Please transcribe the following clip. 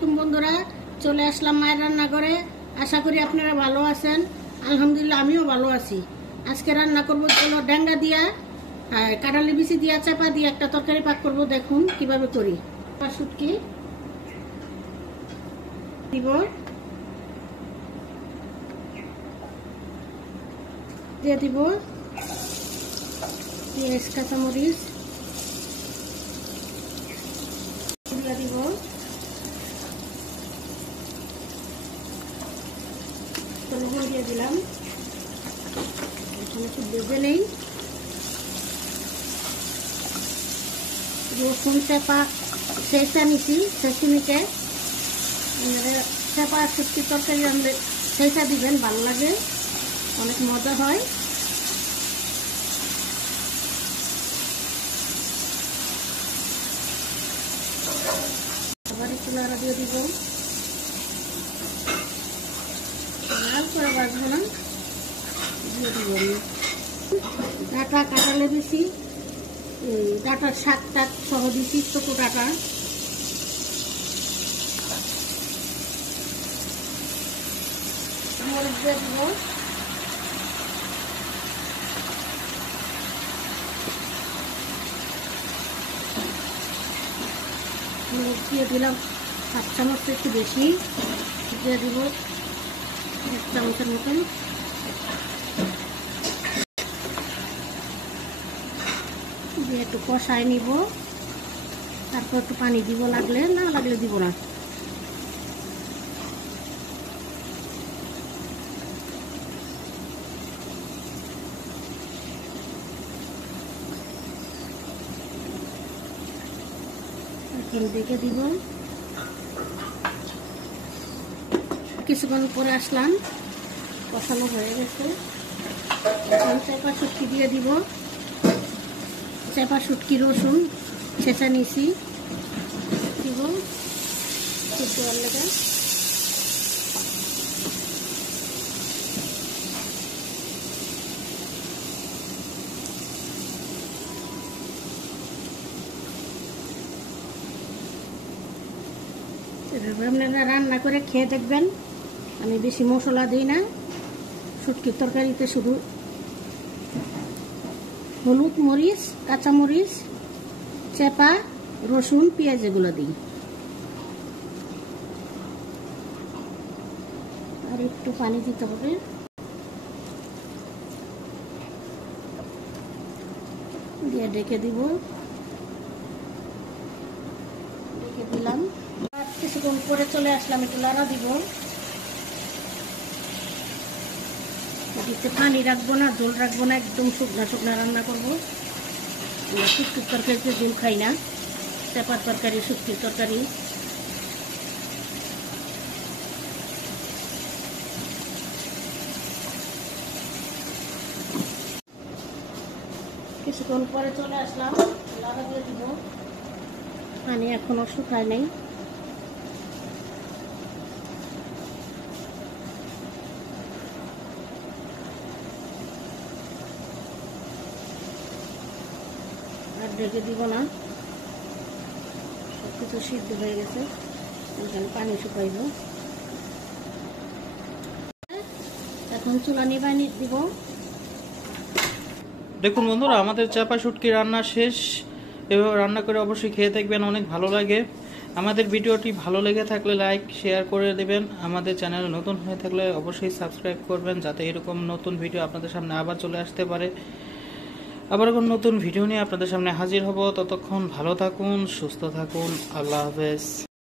আলাইকুম বন্ধুরা, চলে আসলাম মায়ের রান্নাঘরে। আশা করি আপনারা ভালো আছেন। আলহামদুলিল্লাহ আমিও ভালো আছি। আজকে রান্না করবো হলো ডেঙ্গা দিয়া কাঁঠালি বিচি দিয়া চাপা দিয়ে একটা তরকারি পাক করব। দেখুন কিভাবে করি। শুটকি দিব, দিয়ে দিব পেঁয়াজ কাঁচামরিচ, দিয়ে দিব লবণ, দিয়ে দিলাম। এখানে একটু ভেজে নেই। রসুন চেপা চেঁচা নিছি, ছেঁচুনিকে চেপা শুটকি তরকারি রান্না চেঁচা দিবেন, ভালো লাগে, অনেক মজা হয়। আবার একটু নাড়া দিয়ে দিব। লাল করে বাজবো না, দিয়ে দিব ডাটা কাঁঠালে দিছি, ডাটার শাক টাক সহ দিছি, ছোট ডাটা। মরিচ দিয়ে দিব, মরিচ দিয়ে দিলাম 7 চামচ, একটু বেশি দিয়ে দিব 1 চামচের মতন। দিয়ে একটু কষায় নিব, তারপর একটু পানি দিব, লাগলে, না লাগলে দিব না। এখন দেখে দিব। কিছুক্ষণ পরে আসলাম, কষানো হয়ে গেছে। এখন চেপা শুটকি দিয়ে দিব। চেপা শুটকি রসুন ছেঁচা নিছি, দিব দেওয়ার লেগে। এভাবে আপনারা রান্না করে খেয়ে দেখবেন। আমি বেশি মশলা দিই না শুটকির তরকারিতে, শুধু হলুদ, মরিচ, কাঁচামরিচ, চেপা, রসুন, পেঁয়াজ এগুলো দিই। আর একটু পানি দিতে হবে। দিয়ে ডেকে দিব, ডেকে দিলাম। কিছুক্ষণ পরে চলে আসলাম, একটু লাড়া দিব। দিতে পানি রাখবো না, ঝোল রাখবো না, একদম শুকনা শুকনা রান্না করবো। শুটকির তরকারিতে ঝোল খাই না, চেপার তরকারি, শুটকির তরকারি। কিছুক্ষণ পরে চলে আসলাম, লাড়া দিয়ে দিব। পানি এখনো শুকায় নাই। আর ঢেকে দিব না, সবকিছু সিদ্ধ হয়ে গেছে। এখানে পানি শুকাইব। এখন চুলা নিবাই দিব। দেখুন বন্ধুরা, আমাদের চাপা শুটকি রান্না শেষ। এভাবে রান্না করে অবশ্যই খেয়ে দেখবেন, অনেক ভালো লাগে। আমাদের ভিডিওটি ভালো লেগে থাকলে লাইক শেয়ার করে দেবেন। আমাদের চ্যানেলে নতুন হয়ে থাকলে অবশ্যই সাবস্ক্রাইব করবেন, যাতে এরকম নতুন ভিডিও আপনাদের সামনে আবার চলে আসতে পারে। আবার কোন নতুন ভিডিও নিয়ে আপনাদের সামনে হাজির হব। ততক্ষণ ভালো থাকুন, সুস্থ থাকুন। আল্লাহ হাফেজ।